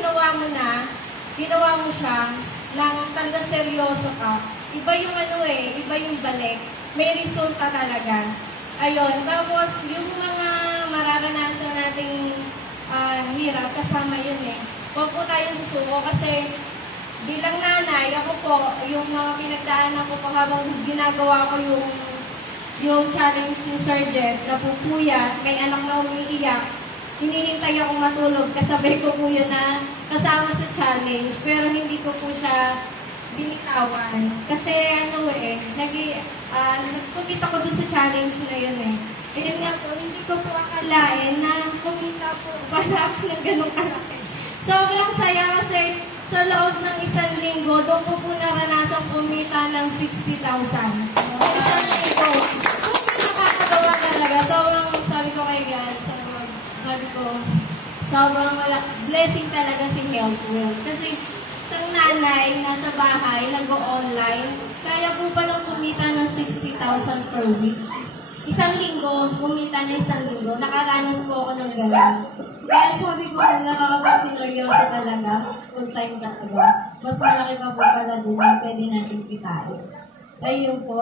ginawa mo siya ng talaga seryoso ka, iba yung iba yung balik. May resulta talaga. Ayun, tapos yung mga mararanasan nating hirap, kasama yun eh. Huwag po tayong susuko kasi bilang nanay, ako po, yung mga pinagdaanan ko po habang ginagawa ko yung challenge ni Sir Jeff, napupuyat, may anak na umiiyak, hinihintay ako matulog, kasabay ko po yun na kasama sa challenge, pero hindi ko po siya binitawan. Kasi nagkumita ko dun sa challenge na yun eh. Ayun nga po, hindi ko po akalain na kumita po pala ako ng ganong kalaki. Sobrang saya kasi sa loob ng isang linggo, doon ko po naranasan kumita ng 60,000. Isang linggo. Nakakatawa talaga. Sobrang sabi ko kay God, sobrang blessing talaga si Health Well. Kasi isang nanay nasa bahay, nag-o-online, kaya po palang kumita ng 60,000 per week. Isang linggo, kumita na isang linggo. Nakaranas po ako ng gano'n. Kaya sabi ko, nakakapagsineryoso talaga, full time talaga. Mas malaki pa po pala din yung pwede natin kitain. Ayun po.